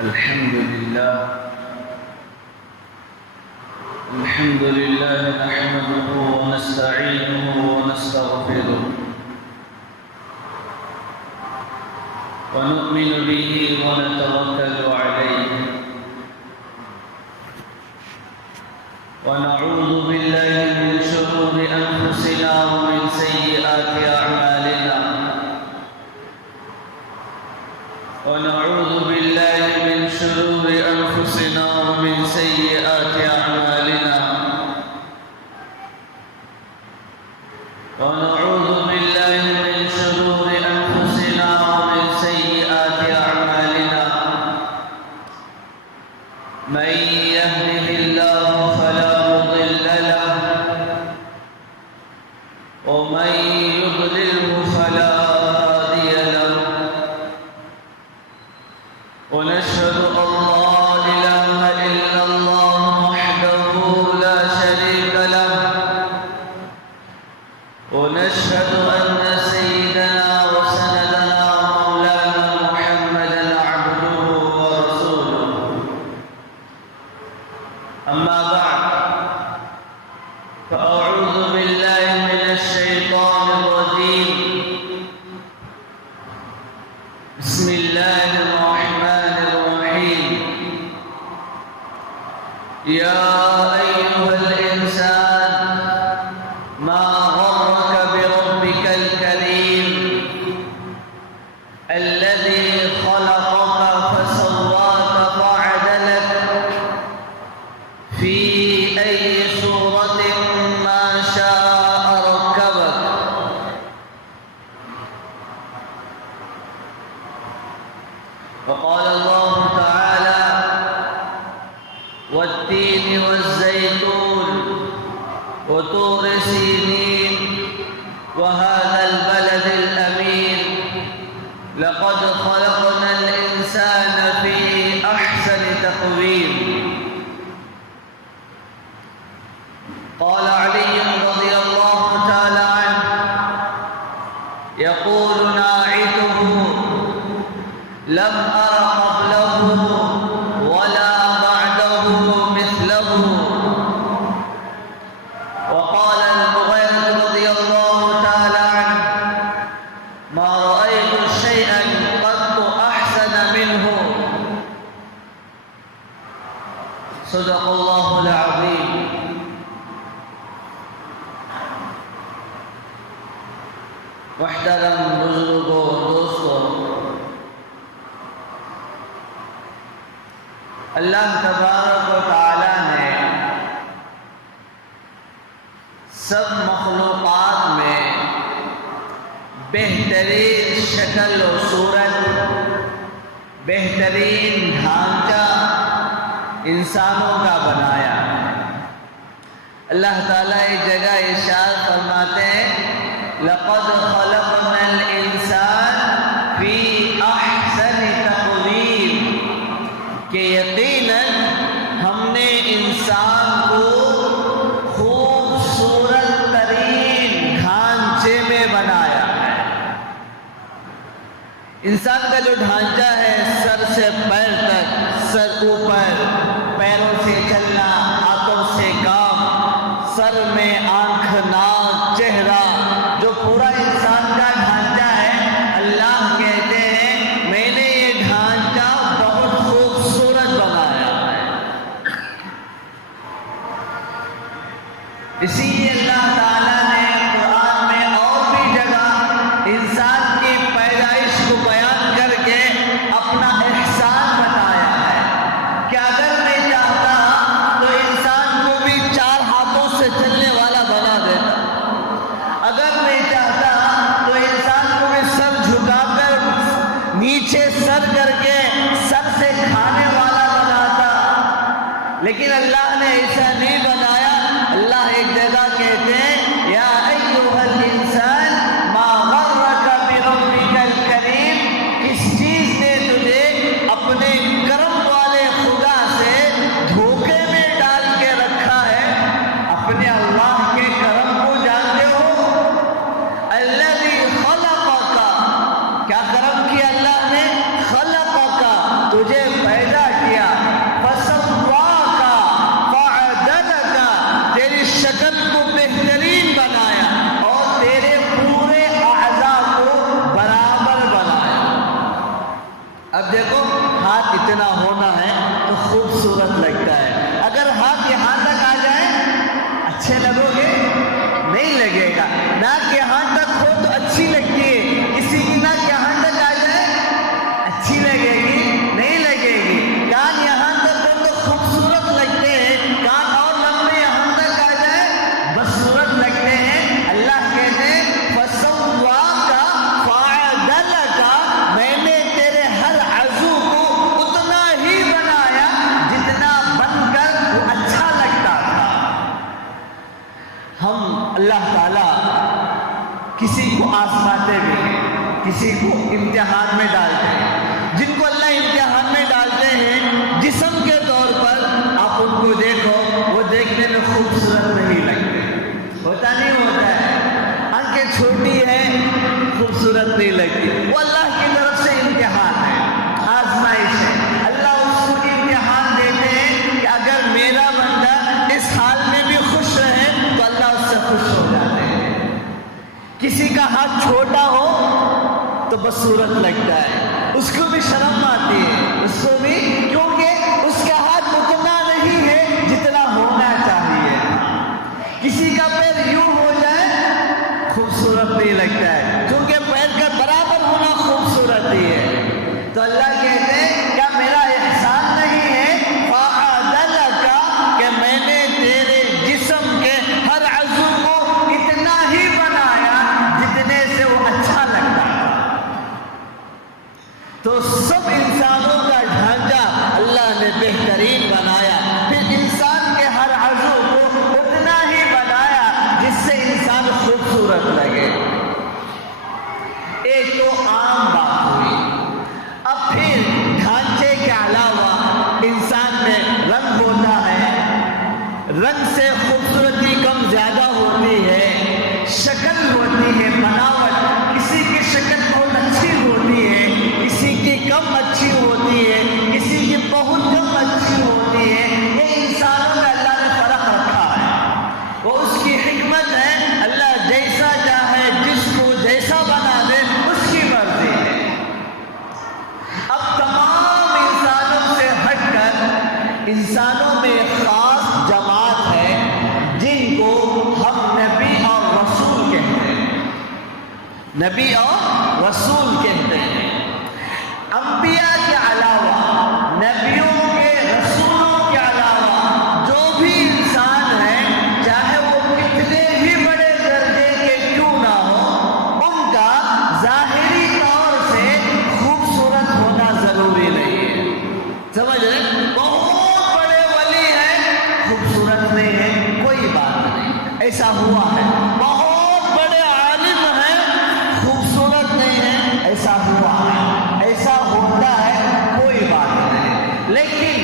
الحمد لله نحمده ونستعينه ونستغفره ونؤمن به ونتوكل عليه ونعوذ بالله من شرور أنفسنا ومن سيئات أعمالنا ونعوذ بالله من شرور أنفسنا ومن سيئات أعمالنا ونعوذ بالله من شرور أنفسنا ومن سيئات أعمالنا من يهده الله فلا مضل له ومن يضلله فلا هادي له ونشهد أن لا إله إلا الله وحده لا شريك له ونشهد أن سيدنا وسندنا ومولانا محمدا عبده ورسوله أما بعد فأعوذ بالله من الشيطان الرجيم بسم الله الرحمن الرحيم يا أيها الإنسان ما غرك بربك الكريم الذي خلقك فسواك فعدلك في أي صورة ما شاء ركبك وقال الله تعالى والتين والزيتون وطور سينين وهذا البلد الأمين لقد خلقنا الإنسان في أحسن تقويم قال علي رضي الله تعالى عنه يقول ناعته لم أر قبله ولا بعده مثله وقال المغيرة رضي الله تعالى عنه ما رأيت شيئا قط أحسن منه صدق الله العظيم محترم بزرگوں دوستوں اللہ تبارک و تعالی نے سب مخلوقات میں بہترین شکل و صورت بہترین ڈھانچہ انسانوں کا بنایا اللہ تعالیٰ ایک جگہ ارشاد فرماتے ہیں لقد خلقنا الانسان فی احسن تقویم کہ یقیناً ہم نے انسان کو خوبصورت ترین ڈھانچے میں بنایا ہے انسان کا جو ڈھانچہ ہے سر سے پیر تک سر اوپر پیروں سے چلنا ہاتھوں سے کام سر میں آنکھ ناک چہرہ جو پورا انسان کا ڈھانچہ ہے اللہ کہتے ہیں میں نے یہ ڈھانچہ بہت خوبصورت بنایا ہے اسی لیے اللہ تعالیٰ نے قرآن میں اور بھی جگہ انسان کی پیدائش کو بیان کر کے اپنا احسان بتایا ہے کہ اگر میں چاہتا تو انسان کو بھی 4 ہاتھوں سے چلنے والا بنا دیتا اگر میں چاہتا تو انسان کو بھی سر جھکا کر نیچے سر کر کے سر سے کھانے والا بناتا لیکن اللہ نے ایسا نہیں بنایا اللہ ایک جگہ کہتے ہیں یا ایھا الانسان ما غرک بربک الکریم کس چیز نے تجھے اپنے کرم والے خدا سے دھوکے میں ڈال کے رکھا ہے اپنے اللہ کے کرم کو جانتے ہو الذی خلقک کیا کرم کیا اللہ نے خلقک تجھے پیدا کیا؟ فَسَوَّاكَ فَعَدَلَكَ، تیری شکل کو بہترین بنایا اور تیرے پورے اعضاء کو برابر بنایا۔ اب دیکھو ہاتھ اتنا ہونا ہے تو خوبصورت لگتا ہے، اگر ہاتھ یہاں تک آ جائے اچھے لگو گے؟ نہیں لگے گا۔ ناک یہاں تک ہو تو اچھی لگتی ہے، کسی کی ناک یہاں تک آ جائے اچھی لگے گی؟ نہیں لگے گی۔ کان یہاں تک ہو تو خوبصورت لگتے ہیں، کان اور لمبے یہاں تک آ جائے بدصورت لگتے ہیں۔ اللہ کہتے ہیں فَسَوَّاكَ فَعَدَلَكَ، میں نے تیرے ہر عضو کو اتنا ہی بنایا جتنا بن کر وہ اچھا لگتا تھا۔ ہم اللہ تعالیٰ کسی کو آزماتے بھی ہیں، کسی کو امتحان میں ڈالتے ہیں۔ جن کو اللہ امتحان میں ڈالتے ہیں جسم کے طور پر، آپ ان کو دیکھو وہ دیکھنے میں خوبصورت نہیں لگتے، ہوتا نہیں ہوتا ہے، آنکھیں چھوٹی ہیں خوبصورت نہیں لگتی، وہ اللہ کی طرف سے امتحان ہے، آزمائش ہے۔ اللہ اس کو امتحان دیتے ہیں کہ اگر میرا بندہ اس حال میں بھی خوش رہے تو اللہ اس سے خوش ہو جاتے ہیں۔ کسی کا ہاتھ چھوٹا ہو تو بدصورت لگتا ہے، اس کو بھی شرم آتی ہے، اس کو بھی، کیونکہ اس کا ہاتھ اتنا نہیں ہے جتنا ہونا چاہیے۔ کسی کا پیر یوں ہو جائے خوبصورت نہیں لگتا ہے، کیونکہ پیر کا برابر ہونا خوبصورت ہی ہے۔ تو اللہ کہتے ہیں کیا میرا احسان نہیں ہے فَعَدَلَكَ، کہ میں نے تیرے جسم کے ہر عضو کو اتنا ہی بنایا جتنے سے وہ اچھا لگتا تھا۔ تو سب انسانوں کا ڈھانچہ اللہ نے بہترین بنایا، پھر انسان کے ہر عضو کو اتنا ہی بنایا جس سے انسان خوبصورت لگے۔ ایک تو عام بات ہوئی۔ اب پھر ڈھانچے کے علاوہ انسان میں رنگ ہوتا ہے، رنگ سے خوبصورتی کم زیادہ ہوتی ہے، شکل ہوتی ہے، بناوٹ، کسی کی شکل بہت اچھی ہوتی ہے، کسی کی کم اچھی ہوتی ہے، کسی کی بہت کم اچھی ہوتی ہے۔ یہ انسانوں میں اللہ نے فرق رکھا ہے، وہ اس کی حکمت ہے، اللہ جیسا چاہے جس کو جیسا بنا دے اس کی مرضی ہے۔ اب تمام انسانوں سے ہٹ کر انسانوں میں ایک خاص جماعت ہے جن کو ہم نبی اور رسول کہتے ہیں، نبی اور رسول کہتے ہیں۔ انبیاء کے علاوہ، نبیوں کے، رسولوں کے علاوہ جو بھی انسان ہیں، چاہے وہ کتنے بھی بڑے درجے کے کیوں نہ ہو، ان کا ظاہری طور سے خوبصورت ہونا ضروری نہیں ہے۔ سمجھ رہے؟ بہت بڑے ولی ہیں خوبصورت نہیں ہے، کوئی بات نہیں، ایسا ہوا ہے۔ بہت بڑے عالم ہیں خوبصورت نہیں ہے، ایسا ہوا ہے، ایسا ہوتا ہے، کوئی بات نہیں۔ لیکن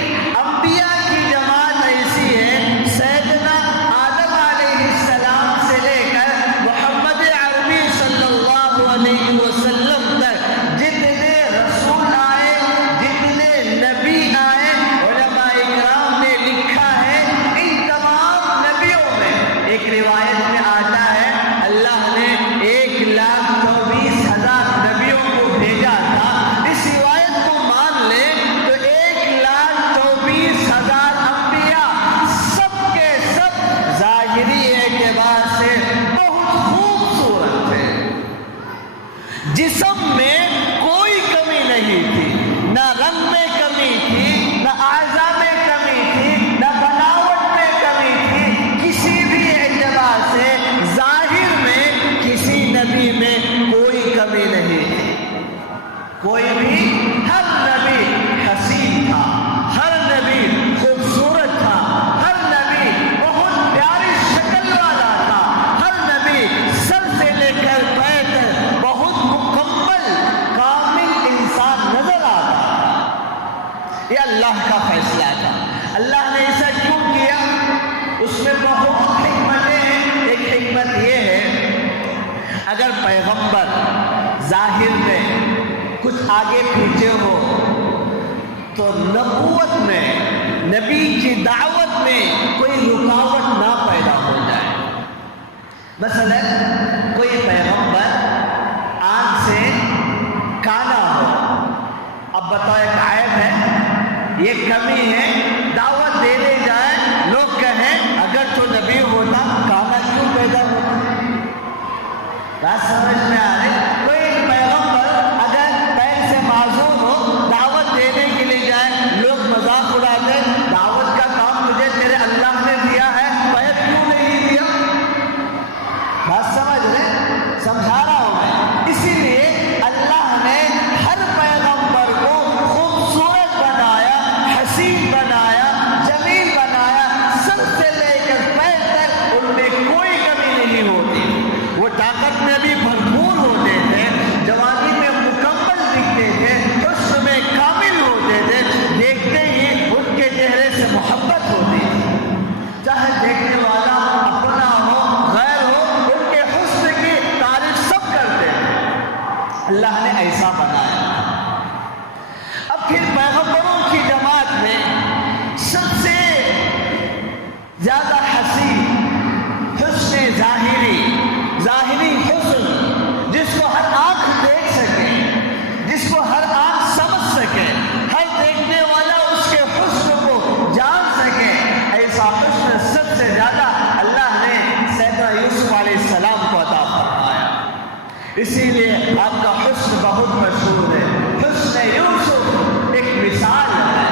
انبیاء کی جماعت ایسی ہے، سیدنا آدم علیہ السلام سے لے کر محمد عربی صلی اللہ علیہ وسلم تک جتنے رسول آئے، جتنے نبی آئے، علماء اکرام نے لکھا ہے ان تمام نبیوں میں، ایک روایت میں آتا ہے اللہ نے 1,24,000 نبیوں کو بھیجا تھا۔ اس روایت کو مان لے تو 1,24,000 انبیاء سب کے سب ظاہری اعتبار سے بہت خوبصورت تھے، جسم میں کوئی کمی نہیں تھی، نہ رنگ میں کمی تھی، نہ اعضاء میں کمی تھی، نہ بناوٹ میں کمی تھی، کسی بھی اعتبار سے ظاہر میں کسی نبی میں کوئی کمی نہیں تھی، کوئی بھی۔ ہر نبی حسین تھا، ہر نبی خوبصورت تھا، ہر نبی بہت پیاری شکل والا تھا، ہر نبی سر سے لے کر پیر تک بہت مکمل کامل انسان نظر آتا تھا۔ یہ اللہ کا فیصلہ تھا۔ اللہ نے ایسا کیوں کیا؟ اس میں بہت حکمتیں ہیں۔ ایک حکمت یہ ہے، اگر پیغمبر ظاہر میں کچھ آگے پیچھے ہو تو نبوت میں، نبی کی دعوت میں کوئی رکاوٹ نہ پیدا ہو جائے۔ مثلا کوئی پیغمبر آنکھ سے کانا ہو، اب بتاؤ ایک عیب ہے، یہ کمی ہے، دعوت دینے جائے لوگ کہیں اگر تو نبی ہوتا کانا کیوں پیدا ہوتا؟ بات سمجھ میں آ رہی؟ کوئی پیغمبر اگر پیر سے معذور ہو، دعوت دینے کے لیے جائے، لوگ مذاق اڑاتے، دعوت کا کام تجھے تیرے اللہ نے دیا ہے، پیر کیوں نہیں دیا؟ بات سمجھ رہے؟ سمجھا رہا ہوں میں۔ اسی لیے اللہ نے ہر پیغمبر کو خوبصورت بنایا، حسین بنایا، جمیل بنایا، سر سے لے کر پیر تک ان میں کوئی کمی نہیں ہوتی۔ وہ طاقت میں بھی بھرپور ہوتے تھے، جوانی میں مکمل دکھتے تھے، حسن میں کامل ہوتے تھے، دیکھتے ہی ان کے چہرے سے محبت ہوتی تھی، چاہے دیکھنے والا اپنا ہو غیر ہو، ان کے حسن کی تعریف سب کرتے تھے۔ اللہ نے ایسا بنایا۔ اب پھر پیغمبروں کی جماعت میں سب سے زیادہ حسین حسن ظاہری حسن، جس کو ہر آنکھ دیکھ سکے، جس کو ہر آنکھ سمجھ سکے، ہر دیکھنے والا اس کے حسن کو جان سکے، ایسا حسن سب سے زیادہ اللہ نے سیدنا یوسف علیہ السلام کو عطا فرمایا۔ اسی لیے آپ کا حسن بہت مشہور ہے۔ حسن یوسف ایک مثال ہے۔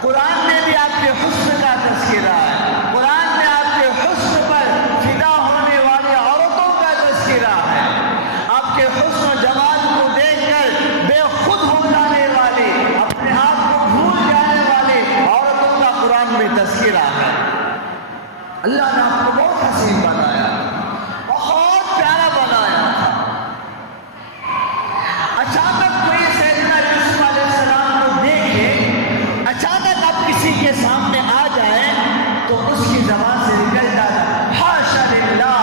قرآن میں بھی آپ کے حسن کا تذکرہ ہے، قرآن میں آپ کے حسن پر فدا ہونے والی عورتوں کا تذکرہ ہے، آپ کے حسن و جمال کو دیکھ کر بے خود ہو جانے والی، اپنے آپ کو بھول جانے والی عورتوں کا قرآن میں تذکرہ ہے۔ اللہ نے آپ کو بہت حسین بنایا، بہت پیارا بنایا۔ اچانک کوئی سیدنا یوسف علیہ السلام کو دیکھے، اچانک آپ کسی کے سامنے آ جائیں تو اس کی زبان سے نکل جاتا حاشا للہ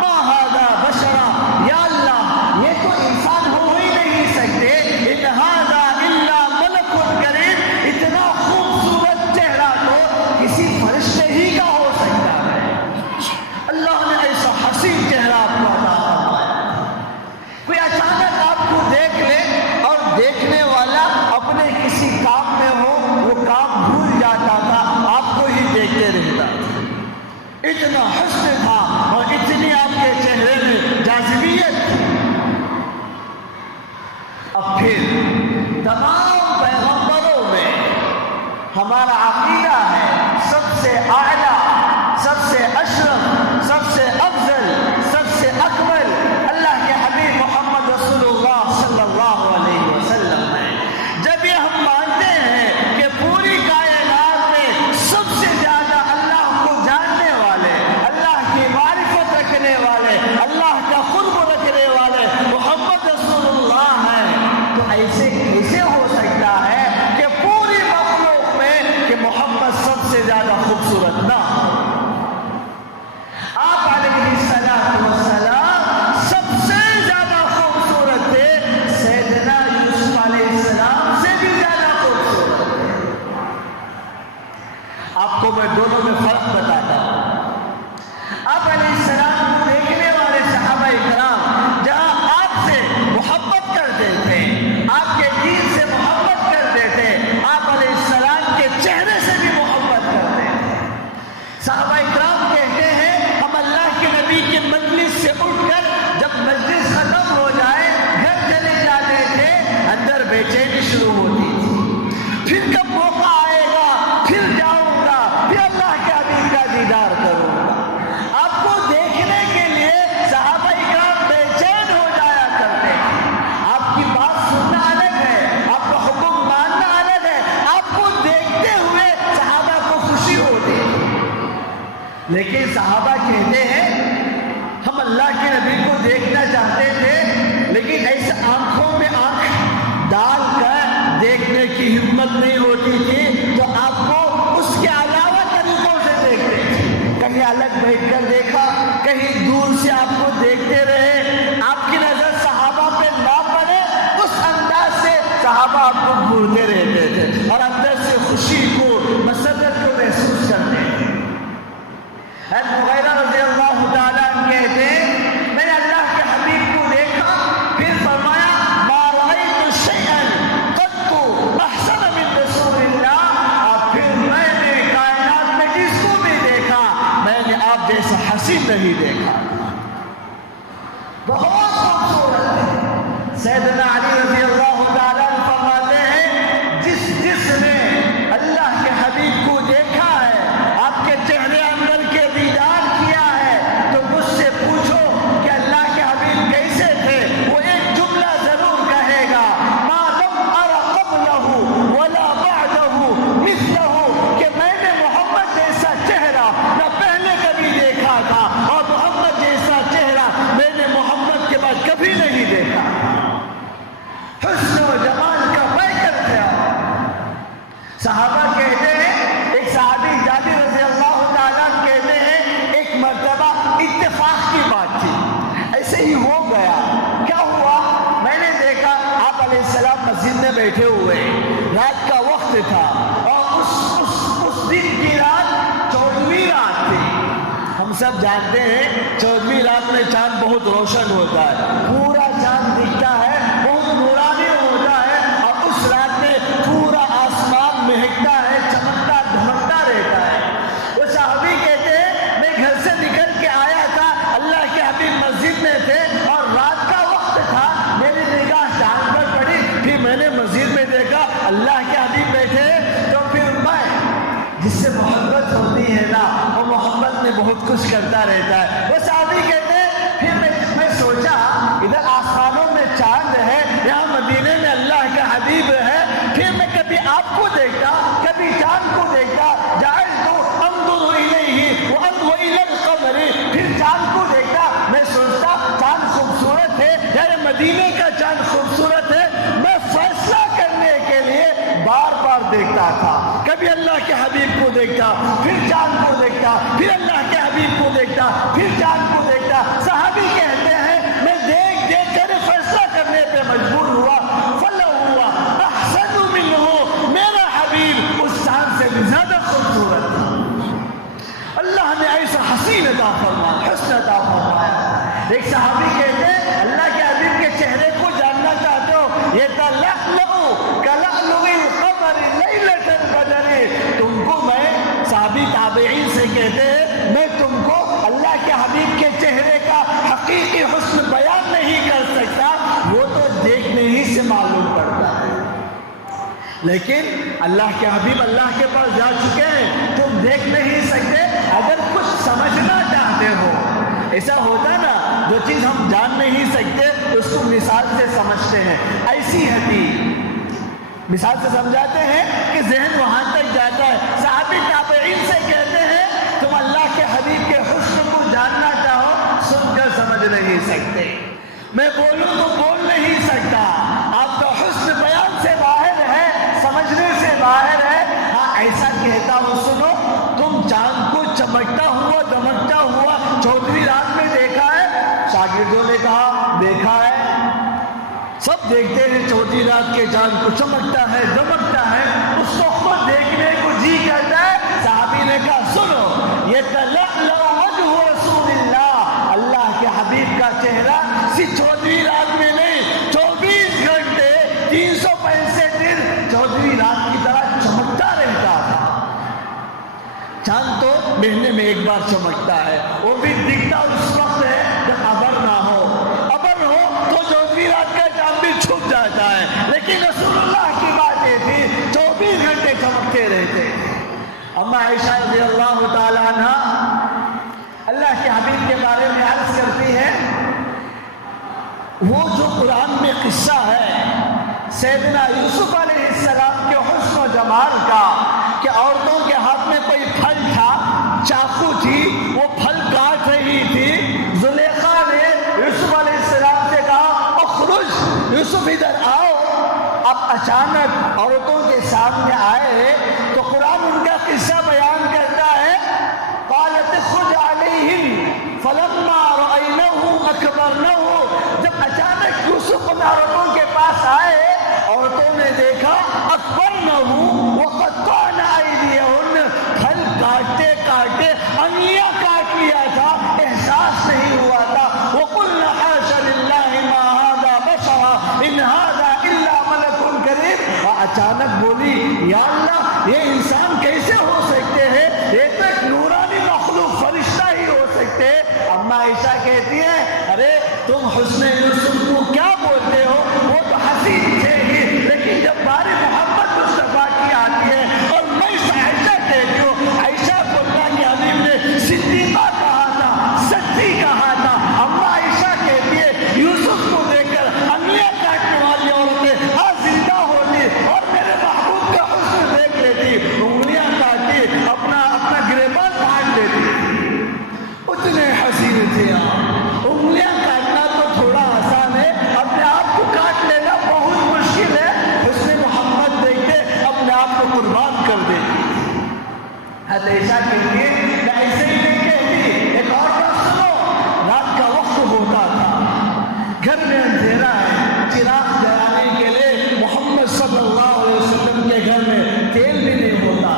ما ھذا بشرا، یا اللہ یہ تو انسان ہو ہی نہیں سکتے، ان ھذا الا ملک کریم، اتنا خوبصورت چہرہ تو کسی فرشتے ہی کا ہو سکتا ہے۔ اللہ نے ایسا حسین چہرہ آپ کو عطا فرمایا۔ کوئی اچانک آپ کو دیکھ لے اور دیکھنے والا اپنے کسی کام میں ہو، وہ کام بھول جاتا تھا، آپ کو ہی دیکھتے رہتا، اتنا حسن تھا اور اتنی آپ کے چہرے میں جاذبیت تھی۔ اب پھر تمام پیغمبروں میں ہمارا عقیدہ ہے سب سے اعلیٰ، سب سے اشرف، سب سے افضل، سب سے اکمل اللہ کے حبیب محمد رسول اللہ صلی اللہ علیہ وسلم ہے۔ جب یہ ہم مانتے ہیں کہ پوری کائنات میں سب سے زیادہ اللہ کو جاننے والے، اللہ کی معرفت رکھنے والے، اللہ کا قرب رکھنے والے محمد رسول اللہ ہیں، تو ایسے کیسے ہو سکتا ہے کہ پوری مخلوق میں کہ محمد سب سے زیادہ خوبصورت نہ ہو؟ آپ علیہ السلام سب سے زیادہ خوبصورت تھے، سیدنا یوسف علیہ السلام سے بھی زیادہ خوبصورت تھے۔ آپ کو میں دونوں میں فرق بتاتا ہوں۔ آپ علیہ السلام کو دیکھنے والے صحابہ کرام جہاں آپ سے محبت کرتے تھے، آپ کے دین سے محبت کرتے تھے، آپ علیہ السلام کے چہرے سے بھی محبت کرتے تھے۔ صحابہ کرام کہتے ہیں ہم اللہ کے نبی کے مجلس سے اٹھ کر جب مجلس ختم ہو جائے گھر چلے جاتے تھے، اندر بے چینی شروع ہوتی تھی، پھر کب موقع آئے گا، پھر جاؤں گا، پھر اللہ کے حبیب کا دیدار کروں گا۔ آپ کو دیکھنے کے لیے صحابہ کرام بے چین ہو جایا کرتے ہیں۔ آپ کی بات سننا الگ ہے، آپ کا حکم ماننا الگ ہے، آپ کو دیکھتے ہوئے صحابہ کو خوشی ہوتی ہے۔ لیکن صحابہ کہتے ہیں ہم اللہ کے نبی کو دیکھنا چاہتے تھے، لیکن ایسے آنکھوں میں آنکھ ڈال کر دیکھنے کی ہمت نہیں ہوتی تھی، تو آپ کو اس کے علاوہ طریقوں سے دیکھتے تھے۔ کہیں الگ بیٹھ کر دیکھا، کہیں دور سے آپ کو دیکھتے رہے، آپ کی نظر صحابہ پہ نہ پڑے، اس انداز سے صحابہ آپ کو گھورتے رہتے تھے۔ حسین نہیں دیکھا. بہت خوبصورت ہے. سیدنا علی رضی اللہ تعالیٰ عنہ فرماتے ہیں جس نے اللہ کے حبیب کو دیکھا ہے، آپ کے چہرے انور کے دیدار کیا ہے، تو مجھ سے پوچھو کہ اللہ کے حبیب کیسے تھے. وہ ایک جملہ ضرور کہے گا، ما لم ار قبلہ ولا بعدہ مثلہ، کہ میں نے محمد جیسا چہرہ نہ پہلے کبھی دیکھا تھا اور محمد جیسا چہرہ میں نے محمد کے بعد کبھی نہیں دیکھا. حسن و جمال کا پیکر تھا. صحابہ کہتے ہیں، ایک صحابی جابر رضی اللہ تعالیٰ کہتے ہیں ایک مرتبہ اتفاق کی بات تھی، ایسے ہی ہو گیا. کیا ہوا؟ میں نے دیکھا آپ علیہ السلام مسجد میں بیٹھے ہوئے، رات کا وقت تھا اور اس دن کی رات 14ویں رات تھی. ہم سب جانتے ہیں 14ویں رات میں چاند بہت روشن ہوتا ہے، پورا چاند دکھتا ہے، بہت نورانی ہوتا ہے، اور اس رات میں پورا آسمان مہکتا ہے، چمکتا دھمکتا رہتا ہے. وہ صحابی کہتے ہیں میں گھر سے نکل کے آیا تھا، اللہ کے حبیب مسجد میں تھے اور رات کا وقت تھا، میری نگاہ چاند پر پڑی، پھر میں نے مسجد میں دیکھا اللہ کے حبیب بیٹھے. تو پھر میں جس سے محبت ہوتی ہے نا، وہ محبت میں بہت کچھ کرتا رہتا ہے. وہ صحابی کہتے ہیں پھر میں سوچا ادھر آسمانوں میں چاند ہے، یہاں مدینے میں اللہ کا حبیب ہے، پھر میں کبھی آپ کو دیکھتا کبھی چاند کو دیکھتا. جعلت انظر الیہ والی القمر، پھر چاند کو دیکھتا، میں سوچتا چاند خوبصورت ہے یا یہ مدینے کا چاند خوبصورت ہے. میں فیصلہ کرنے کے لیے بار بار دیکھتا تھا، کبھی اللہ کے حبیب کو دیکھتا، پھر چاند کو دیکھتا، پھر اللہ کے حبیب کو دیکھتا، پھر چاند کو دیکھتا. صحابی کہتے ہیں میں دیکھ دیکھ کر فیصلہ کرنے پہ مجبور ہوا. فلو ہوا احسن منہ، میرا حبیب اس چاند سے بھی زیادہ خوبصورت تھا. اللہ نے ایسا حسین عطا فرمایا، حسن عطا فرمایا. ایک صحابی کہتے ہیں اللہ کے حبیب کے چہرے کو جاننا چاہتے ہو، یہ تلألؤ کلألؤ القمر لیلۃ البدر. تم کو میں صحابی تابعین سے کہتے ہیں میں تم کو اللہ کے حبیب کے چہرے کا حقیقی حسن بیان نہیں کر سکتا، وہ تو دیکھنے ہی سے معلوم پڑتا ہے. لیکن اللہ کے حبیب اللہ کے پاس جا چکے ہیں، تم دیکھ نہیں سکتے. اگر کچھ سمجھنا چاہتے ہو، ایسا ہوتا نا جو چیز ہم جان نہیں سکتے اس کو مثال سے سمجھتے ہیں، ایسی حدیث مثال سے سمجھاتے ہیں کہ ذہن وہاں تک جاتا ہے. صحابی تابعین سے کہتے ہیں تم اللہ کے حبیب کے حسن کو جاننا چاہو، سن کر سمجھ نہیں سکتے. میں بولوں تو بول نہیں سکتا، آپ کا حسن بیان سے باہر ہے، سمجھنے سے باہر ہے. ہاں ایسا کہتا ہوں سنو، تم چاند کو چمکتا ہوا دمکتا ہوا 14ویں رات میں دیکھا ہے؟ شاگردوں نے کہا دیکھا ہے. سب دیکھتے ہیں 14ویں رات کے چاند کو چمکتا ہے دمکتا ہے، اس کو خود دیکھنے کو جی کرتا ہے. صحابی نے کہا سنو، یہ تلألؤ وجہ رسول اللہ، اللہ کے حبیب کا چہرہ صرف 14ویں رات میں نہیں، 24 گھنٹے 365 دن 14ویں رات کی طرح چمکتا رہتا تھا. چاند تو مہینے میں ایک بار چمکتا ہے، وہ بھی دکھتا اس وقت ہے جب ابر نہ ہو. ابر ہو تو 14ویں رات کا چاند بھی چھپ جاتا ہے، لیکن رسول اللہ کی بات یہ تھی 24 گھنٹے چمکتے رہتے. اما عائشہ رضی اللہ تعالیٰ عنہ اللہ کے حبیب کے بارے میں عرض کرتی ہے، وہ جو قرآن میں قصہ ہے سیدنا یوسف علیہ السلام کے حسن و جمال کا، کہ عورتوں کے ہاتھ میں کوئی پھل تھا، چاقو تھی، وہ پھل کاٹ رہی تھی. زلیخا نے یوسف علیہ السلام سے کہا اخرج، یوسف ادھر آؤ. اب اچانک عورتوں کے سامنے آئے تو قرآن ان کا قصہ بیان کرتا ہے. قالت اخرج علیہم فلما رأینہ اکبرنہ، جب اچانک یوسف ان عورتوں کے پاس آئے، عورتوں نے دیکھا اکبرنہ وقطعن ایدیہن، پھل کاٹتے کاٹتے انگلیاں کاٹ لیا تھا، احساس نہیں ہوا تھا. وقلن حاش للہ ما ھذا بشرا ان ھذا الا ملک کریم. اچانک بولی یا اللہ یہ انسان کیسے ہو سکتے ہیں، یہ تو ایک نورانی مخلوق فرشتہ ہی ہو سکتے ہیں. حسن یوسف کو کیا بولتے ہو، وہ تو حسین تھے ہی، لیکن جب بارے محمد مصطفیٰ کی آتی ہے اور میں عائشہ کہتی ہوں، عائشہ کو اللہ کے حبیب نے صدیقہ کہا تھا، سچی کہا تھا۔ اما عائشہ کہتی ہے یوسف کو دیکھ کر انگلیاں کاٹنے والی عورتیں زندہ ہوتی اور میرے محبوب کا حسن دیکھ لیتی، انگلیاں کاٹتی، اپنا گریبان کاٹ لیتی، اتنے حسین تھے آپ۔ انگلیاں کاٹنا تو تھوڑا آسان ہے، اپنے آپ کو کاٹ لینا بہت مشکل ہے۔ حسن محمد دیکھ کے اپنے آپ کو قربان کر دیتی۔ عائشہ کہتی ہے میں ایسے ہی نہیں کہتی، ایک اور بات سنو، رات کا وقت ہوتا تھا، گھر میں اندھیرا ہے، چراغ جلانے کے لیے محمد صلی اللہ علیہ وسلم کے گھر میں تیل بھی نہیں ہوتا،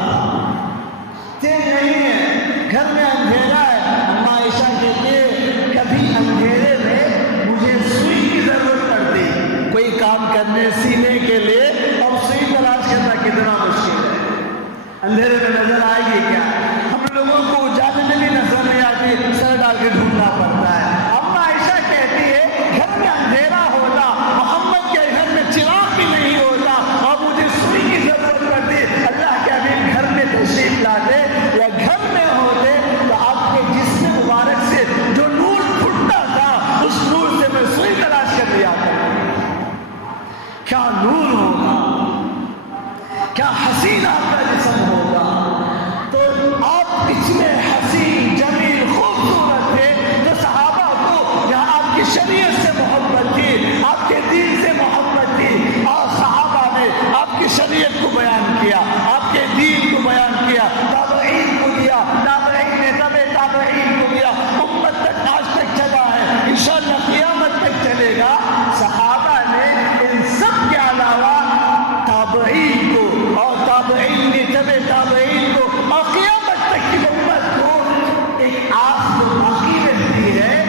تیل نہیں ہے، گھر میں اندھیرا ہے۔ اما عائشہ کہتی ہے کبھی اندھیرے میں مجھے سوئی کی ضرورت پڑتی، کوئی کام کرنے سینے کے لیے، اب سوئی تلاش کرنا کتنا مشکل ہے، اندھیرے میں نظر آئے گی کیا؟ ہم لوگوں کو اجالے میں بھی نظر نہیں آتی، سر ڈال کے ڈھونڈنا پڑتا ہے۔ اما عائشہ کہتی ہے گھر میں اندھیرا ہوتا، محمد کے گھر میں چراغ بھی نہیں ہوتا اور مجھے سوئی کی ضرورت پڑتی، اللہ کے حبیب گھر میں تشریف لاتے یا گھر میں ہوتے تو آپ کے جسم مبارک سے جو نور پھوٹتا تھا اس نور سے میں سوئی تلاش کر لیا کرتا۔ کیا نور ہوگا، کیا حسین آپ کا جسم ہوگا۔ تو آپ اتنے حسین جمیل خوبصورت تھے تو صحابہ کو یہاں آپ کی شریعت سے محبت تھی، آپ کے دین سے محبت تھی، اور صحابہ نے آپ کی شریعت کو بیان کیا، آپ کے دین کو بیان کیا، تابعین کو دیا، تابعین نے تبع تابعین کو دیا، امت تک آج تک چلا ہے، انشاءاللہ قیامت تک چلے گا۔ صحابہ نے ان سب کے علاوہ تابعین کو اور تابعین نے تبع تابعین کو اور قیامت تک کی امت کو ایک آس جو باقی رہتی ہے،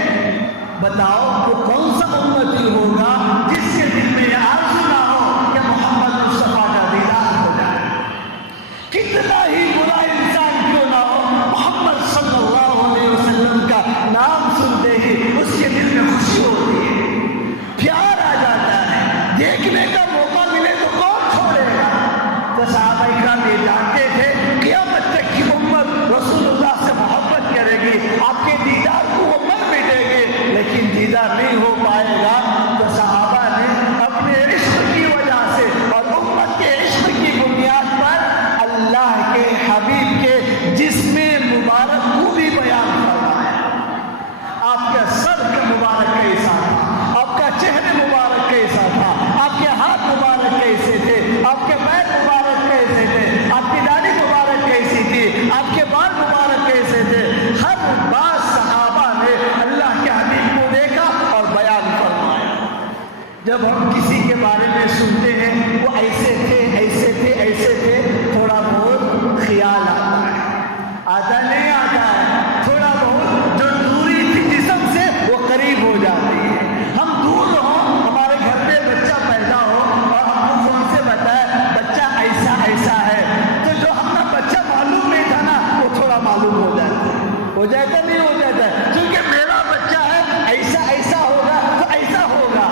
بتاؤ وہ کون سا امتی ہوگا جس کے دل میں یہ آرزو نہ ہو کہ محمد مصطفیٰ کا دیدار ہو جائے، کتنا ہی برا انسان کیوں نہ ہو، محمد صلی اللہ علیہ وسلم کا نام سنتے ہی اس کے دل میں خوشی ہوتی ہے، پیار آ جاتا ہے، دیکھنے کا موقع ملے تو کون چھوڑے گا۔ تو صحابہ کرام یہ جانتے تھے قیامت تک کی امت رسول اللہ سے محبت کرے گی، آپ کے دیدار کو وہ مر مٹے گے، لیکن دیدار نہیں ہو پائے گا۔ تو صحابہ نے اپنے عشق کی وجہ سے اور امت کے عشق کی بنیاد پر اللہ کے حبیب کے جسم مبارک کو بھی بیان فرمایا۔ آپ کا سر کا مبارک کیسا تھا، آپ کا چہرے مبارک کیسا تھا، آپ کے ہاتھ مبارک کیسے تھے، آپ کے پیر مبارک کیسے تھے، آپ کی داڑھی مبارک کیسی تھی، آپ کے بال مبارک کیسے تھے، ہر بات صحابہ نے اللہ کے حبیب کو دیکھا اور بیان فرمایا۔ جب ہم کسی کے بارے میں سنتے ہیں وہ ایسے تھے ایسے تھے ایسے تھے، تھوڑا بہت خیال آتا ہے، آتا نہیں آتا ہے، تھوڑا بہت جو دوری تھی جسم سے وہ قریب ہو جاتی ہے۔ ہم دور ہوں، ہمارے گھر میں بچہ پیدا ہو اور ہم کو فون سے بتائے بچہ ایسا ایسا ہے، تو جو ہمارا بچہ معلوم نہیں تھا نا وہ تھوڑا معلوم ہو جاتا ہے، ہو جاتا نہیں ہو جاتا ہے، کیونکہ میرا بچہ ہے ایسا ایسا ہوگا تو ایسا ہوگا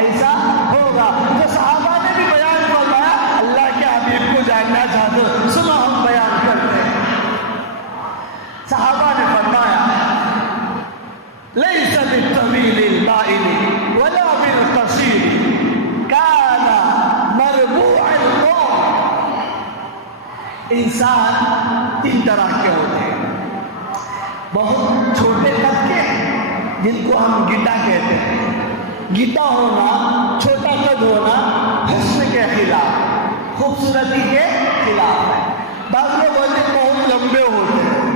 ایسا ہوگا۔ تو صحابہ نے بھی بیان فرمایا، اللہ کے حبیب کو جاننا چاہتے ہو سنو ہم بیان کرتے ہیں۔ صحابہ نے فرمایا ليس بالطويل البائن ولا بالقصير كان مربوع القوم۔ انسان تین طرح کے ہوتے ہیں، بہت چھوٹے طبقے جن کو ہم گڈا کہتے ہیں، گڈا ہونا، چھوٹا قد ہونا حسن کے خلاف، خوبصورتی کے خلاف ہے۔ بعض لوگ ہوتے ہیں بہت لمبے ہوتے ہیں،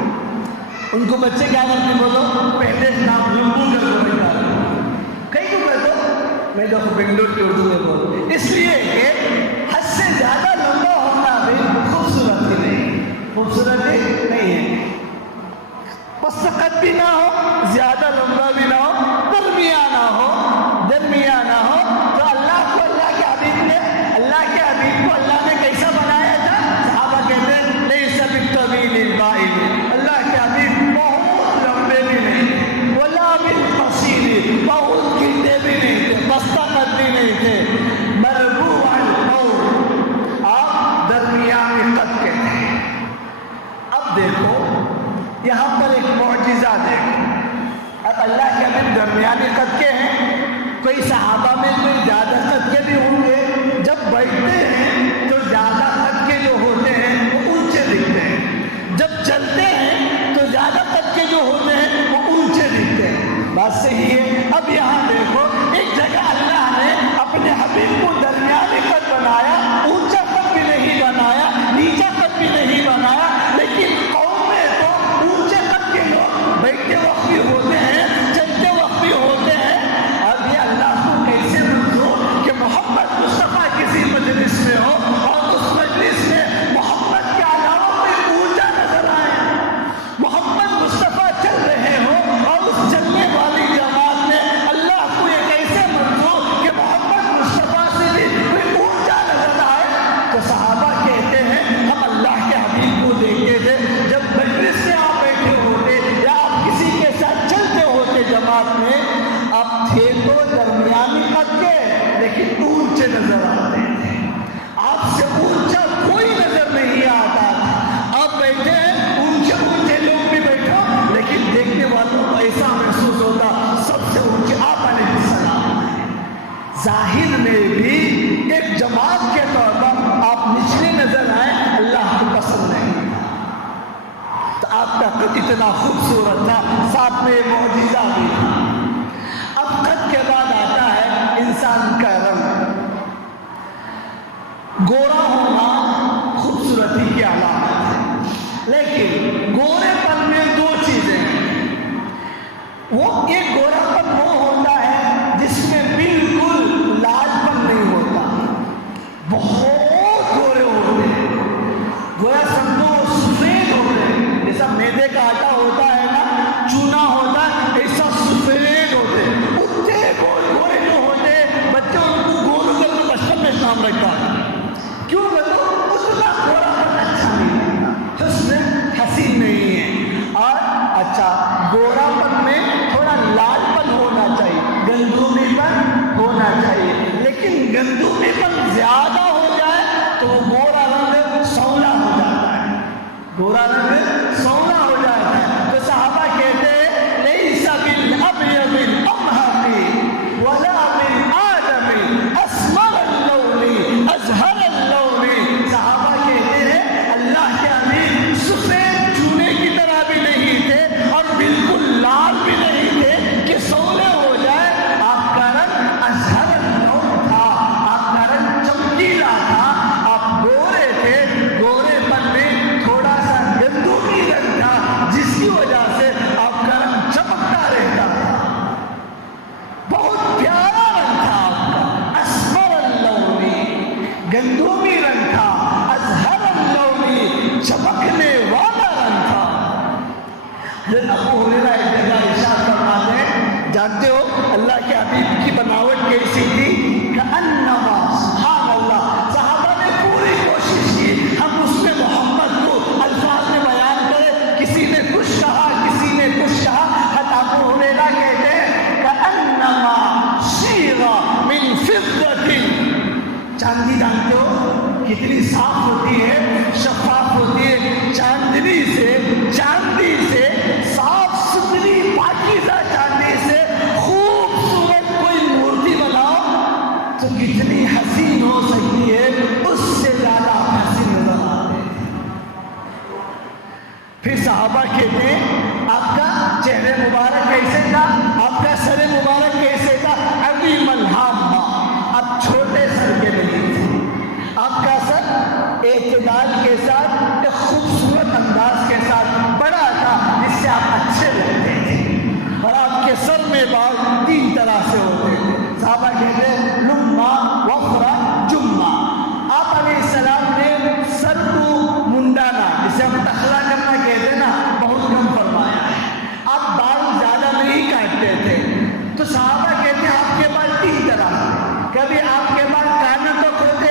ان کو بچے کیا کرتے ہیں، بولو پہلے نام لمبو کر دو بیٹا، کئی کو کر دو، میں دیکھو بنگلور کی اردو میں بولو، اس لیے کہ حد سے زیادہ لمبا ہونا بھی خوبصورتی نہیں، خوبصورتی نہیں ہے، بس قد بھی نہ ہو، زیادہ لمبا بھی نہ ہو، درمیانہ ہو، درمیانہ ہو۔ تو اللہ کو اللہ کے حبیب نے، اللہ کے حبیب کو اللہ نے کیسا بنایا تھا؟ صحابہ کہتے ہیں لیس بالطویل البائن، اللہ کے حبیب بہت لمبے بھی نہیں، ولا بالقصیر، بہت گرے درمیانی قد کے تھے. اب دیکھو یہاں پر ایک معجزہ دیکھو. اب اللہ کے حبیب درمیانی قد کے ہیں. کوئی صحابہ میں کوئی زیادہ قد کے بھی ہوں گے. جب بیٹھتے ہیں تو زیادہ قد کے جو ہوتے ہیں وہ اونچے دکھتے ہیں. جب چلتے ہیں تو زیادہ قد کے جو ہوتے ہیں وہ اونچے دکھتے ہیں. بات صحیح ہے. اب یہاں دیکھو ایک جگہ اللہ نے اپنے حبیب کو درمیانی قد بنایا. اونچا قد بھی نہیں بنایا, نیچا قد بھی نہیں بنایا. لیکن قوم میں تو اونچے قد کے لوگ بیٹھتے وقت بھی ہوتے ہیں, چلتے وقت بھی ہوتے ہیں. اب یہ اللہ کو کیسے منظور کہ محمد مصطفیٰ کسی مجلس میں ہو اور اس مجلس میں محمد کے علاوہ کوئی اونچا نظر آئے. محمد مصطفیٰ چل رہے ہو اور اس چلنے والی جماعت میں اللہ کو یہ کیسے منظور کہ محمد مصطفیٰ سے بھی کوئی اونچا نظر آئے. تو صحابہ کہتے ہیں ہم اللہ کے حبیب کو دیکھتے تھے جب مجلس میں آپ بیٹھے ہوتے یا آپ کسی کے ساتھ چلتے ہوتے جماعت میں, آپ تھے تو درمیانی قد کے لیکن اونچے نظر آتے تھے. آپ سے اونچا کوئی نظر نہیں آتا تھا. آپ بیٹھے ہیں اونچے اونچے لوگ بھی بیٹھو لیکن دیکھنے والوں کو ایسا محسوس ہوتا سب سے اونچے آپ علیہ السلام ہیں. ظاہر میں بھی ایک جماعت کے طور پر آپ نچلے نظر آئے, اللہ کو پسند نہیں. تو آپ کا قد اتنا خوبصورت تھا, ساتھ میں معجزہ بھی تھا. اب قد کے بعد آتا ہے انسان کا رنگ. گورا ہونا خوبصورتی کی علامت ہے, لیکن گورے پن میں دو چیزیں ہیں. وہ ایک گورا پن وہ ہوتا ہے جس میں بالکل لال پن نہیں ہوتا. بہت گورے ہوتے ہیں, گورا سمجھو سفید ہوتے ہیں, جیسا میدے کا آٹا ہوتا ہے نا, چونا ہوتا ہے, ایسا سفید ہوتے ہیں. اتنے گورے جو ہوتے ہیں بچے ان کو گورو کر کے بچپن میں کام رکھتا ہے. کیوں بولو اتنا گورا پن اچھا نہیں لگتا, حسن حسین نہیں ہے. اور اچھا گورا پن میں تھوڑا لال پن ہونا چاہیے, گندمی پن ہونا چاہیے. لیکن گندمی پن زیادہ ہو جائے تو گورا رنگ سولا ہو جاتا ہے. گورا رنگ سولا ہو جاتا ہے. تو صحابہ کہتے ہیں لیس بالابیض الامحق ولا بالآدم اسمر اللون ازہر اللون. صحابہ کہتے ہیں اللہ کے حبیب سفید چونے کی طرح بھی نہیں تھے اور بالکل لال بھی نہیں تھے کہ سولے ہو جائے. آپ کا رنگ ازہر اللون تھا, آپ کا رنگ چمکیلا تھا, آپ گورے تھے. گورے پن میں تھوڑا سا گندمی رنگ تھا جس کی وجہ سے آپ کا رنگ چمکتا رہتا تھا. بہت پیارا رنگ تھا آپ کا, اسمر اللون, گندمی رنگ تھا, ازہر اللون, چمکنے والا رنگ تھا. حضرت ابو ہریرہ ایک جگہ ارشاد فرماتے ہیں, جانتے ہو اللہ کے حبیب کی بناوٹ کیسی تھی؟ کأنما, سبحان اللہ, صحابہ نے پوری کوشش کی ہم اس میں محمد کو الفاظ میں بیان کریں. کسی نے کچھ کہا, کسی نے کچھ کہا. حضرت ابو ہریرہ کہتے ہیں کأنما صیغ من فضة. چاندی جانتے ہو کتنی صاف ہوتی ہے, شفاف ہوتی ہے. چاندنی سے, چاندی سے, صاف ستھری پاکیزہ چاندی سے خوبصورت کوئی مورتی بناؤ تو کتنی حسین ہو سکتی ہے, اس سے زیادہ حسین نظر آتے ہیں. پھر صحابہ کہتے ہیں آپ کا چہرے مبارک کیسے تھا, آپ کا سر مبارک کیسے تھا؟ عظیم الہامہ, آپ چھوٹے سر کے نہیں تھے. آپ کا سر اعتدال کے ساتھ ایک خوبصورت انداز کے ساتھ بڑا تھا جس سے آپ اچھے لگتے تھے. اور آپ کے سر میں بال تین طرح سے ہوتے تھے. صحابہ کہتے ہیں لما وفرا جمعہ. آپ علیہ السلام نے سر کو منڈانا, جسے ہم ٹخلا کرنا کہتے ہیں نا, بہت کم فرمایا ہے. آپ بال زیادہ نہیں کاٹتے تھے. تو صحابہ کہتے ہیں آپ کے بال تین طرح سے, کبھی آپ کے بال کانوں تک ہوتے,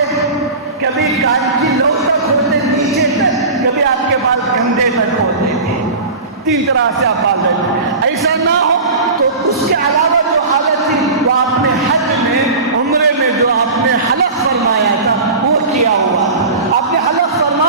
کبھی کان کی لو تک ہوتے نیچے تک, کبھی آپ کے بال کندھے تک ہوتے تھے. تین طرح سے آپ بال رہتے. ایسا نہ ہو تو اس کے علاوہ جو حالت تھی وہ آپ نے حج میں, عمرے میں جو آپ نے حلق فرمایا تھا وہ کیا ہوا. آپ نے حلق فرمایا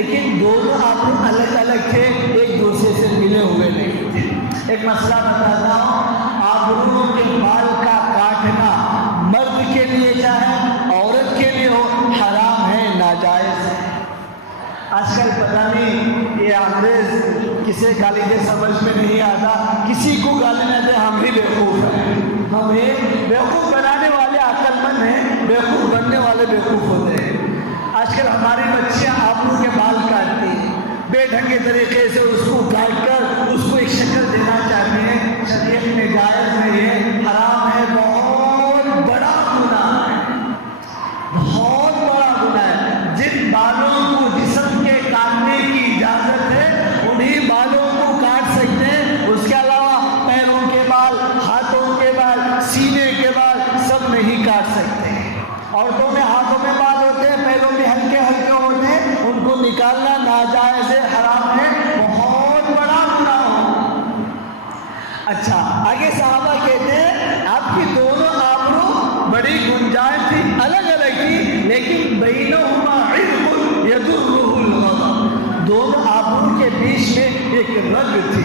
لیکن دونوں آبرو الگ الگ تھے، ایک دوسرے سے ملے ہوئے نہیں تھے۔ ایک مسئلہ بتاتا ہوں، آبرو کے بال کا کاٹنا مرد کے لیے چاہے عورت کے لیے ہو حرام ہے، ناجائز ہے۔ آج کل پتہ نہیں یہ انگریز کسے گالی دے سمجھ میں نہیں آتا، کسی کو گالی نہ دے، ہم ہی بیوقوف ہیں، ہمیں بیوقوف بنانے والے عقل مند ہیں، بیوقوف بننے والے بیوقوف ہوتے ہیں۔ آج کل ہماری بچیاں آبرو کے بال کاٹتی ہیں، بے ڈھنگے طریقے سے اس کو کاٹ کر اس کو ایک شکل دینا چاہتے ہیں، شریعت میں جائز نہیں ہے، حرام ہے، بہت بڑا گناہ ہے، بہت بڑا گناہ ہے۔ جن بالوں کو جسم کے کاٹنے کی اجازت ہے انہی بالوں کو کاٹ سکتے ہیں، اس کے علاوہ پیروں کے بال، ہاتھوں کے بال، سینے کے بال سب نہیں کاٹ سکتے۔ عورتوں میں ہاتھوں میں بال ہوتے ہیں، پیروں میں ہلکے ہلکے ہوتے ہیں، ان کو نکالنا ناجائز ہے، حرام ہے، بہت بڑا گناہ ہو۔ اچھا آگے صحابہ کہتے ہیں آپ کی دونوں آبرو بڑی گنجائش تھی، الگ الگ تھی، لیکن بینہما عرق یدرہ الغضب، دونوں آبرو کے بیچ میں ایک رگ تھی۔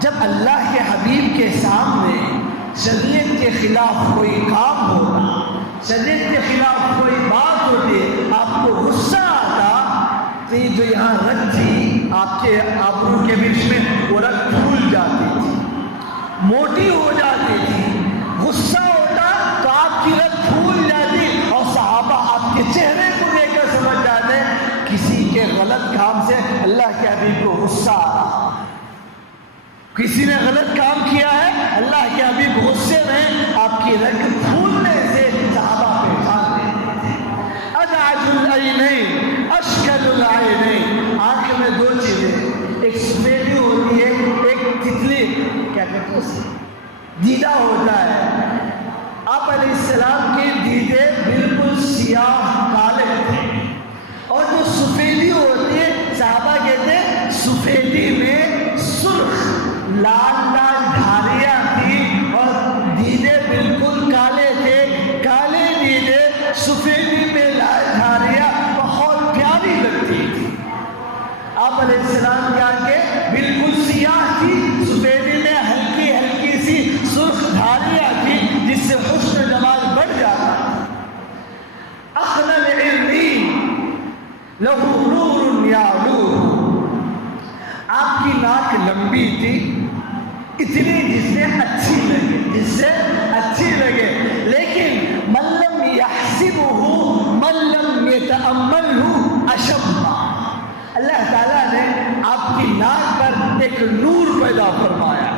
جب اللہ کے حبیب کے سامنے شریعت کے خلاف کوئی کام ہوگا، شریعت کے خلاف کوئی بات ہوتی ہے، آپ کو غصہ آتا تو یہ جو یہاں رگ تھی آپ کے آبرو کے بیچ میں، وہ رگ پھول جاتی تھی، موٹی ہو جاتی تھی، غصہ ہوتا تو آپ کی رگ پھول جاتی، اور صحابہ آپ کے چہرے کو دیکھ کر سمجھ جاتے کسی کے غلط کام سے اللہ کے حبیب کو غصہ آ رہا، کسی نے غلط کام کیا ہے، اللہ کے حبیب غصے میں، آپ کی رگ پھولنے سے صحابہ پہچان لیتے تھے۔ ادعج العینین اشکل العینین، آنکھ میں دو چیزیں، ایک سفیدی ہوتی ہے، ایک تتلی، کیا کہتے ہیں، دیدہ ہوتا ہے۔ آپ علیہ السلام کے دیدے بالکل سیاہ کالے تھے، اور جو سفیدی ہوتی ہے صحابہ کہتے ہیں سفیدی میں سرخ لال لال دھاریاں تھی، اور دیدے بالکل کالے تھے، کالے دیدے سفیدی میں لال دھاریاں، بہت پیاری لگتی تھی۔ آپ علیہ السلام کی آنکھیں بالکل سیاہ تھی، سفیدی میں ہلکی ہلکی سی سرخ دھاریاں تھی، جس سے حسن جمال بڑھ جاتا۔ اخن العرنین لہو نور یعلوہ، آپ کی ناک لمبی تھی، اتنی جس سے اچھی لگے، جس سے اچھی لگے، لیکن من لم یحسبہ من لم یتأملہ اشبہ، اللہ تعالیٰ نے آپ کی ناک پر ایک نور پیدا فرمایا۔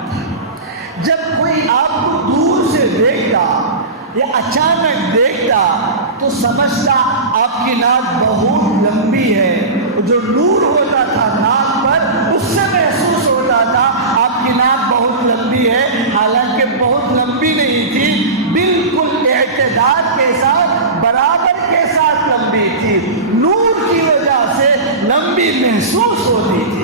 جب کوئی آپ کو دور سے دیکھتا یا اچانک دیکھتا تو سمجھتا آپ کی ناک بہت لمبی ہے، جو نور ہوتا تھا ناک پر اس سے محسوس ہوتا تھا آپ کی ناک بہت لمبی ہے، حالانکہ بہت لمبی نہیں تھی، بالکل اعتدال کے ساتھ برابر کے ساتھ لمبی تھی، نور کی وجہ سے لمبی محسوس ہوتی تھی۔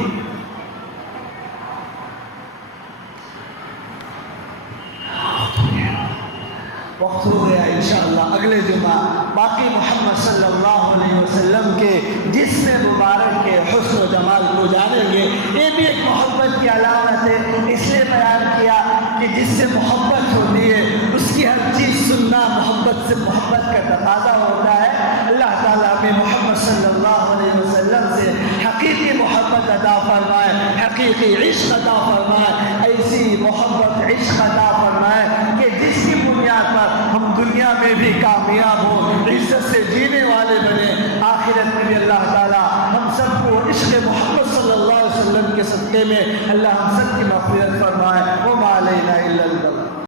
وقت ہو گیا، انشاءاللہ اگلے جمعہ باقی محمد صلی اللہ علیہ وسلم کے جسم مبارک کے حسن و جمال کو جانیں گے۔ یہ بھی ایک محبت کی علامت ہے، اس لیے بیان کیا کہ جس سے محبت ہوتی ہے اس کی ہر چیز سننا محبت سے، محبت کا تقاضا ہوتا ہے۔ اللہ تعالیٰ ہمیں محمد صلی اللہ علیہ وسلم سے حقیقی محبت عطا فرمائے، حقیقی عشق عطا فرمائے، ایسی محبت عشق عطا فرمائے کہ جس کی بنیاد پر ہم دنیا میں بھی کامیاب ہوں، عزت سے جینے والے بنے، آخرت میں بھی اللہ تعالیٰ ہم سب کو عشق محمد صلی اللہ علیہ وسلم کے صدقے میں اللہ ہم سب کی مغفرت فرمائے۔ وما علینا الا البلاغ۔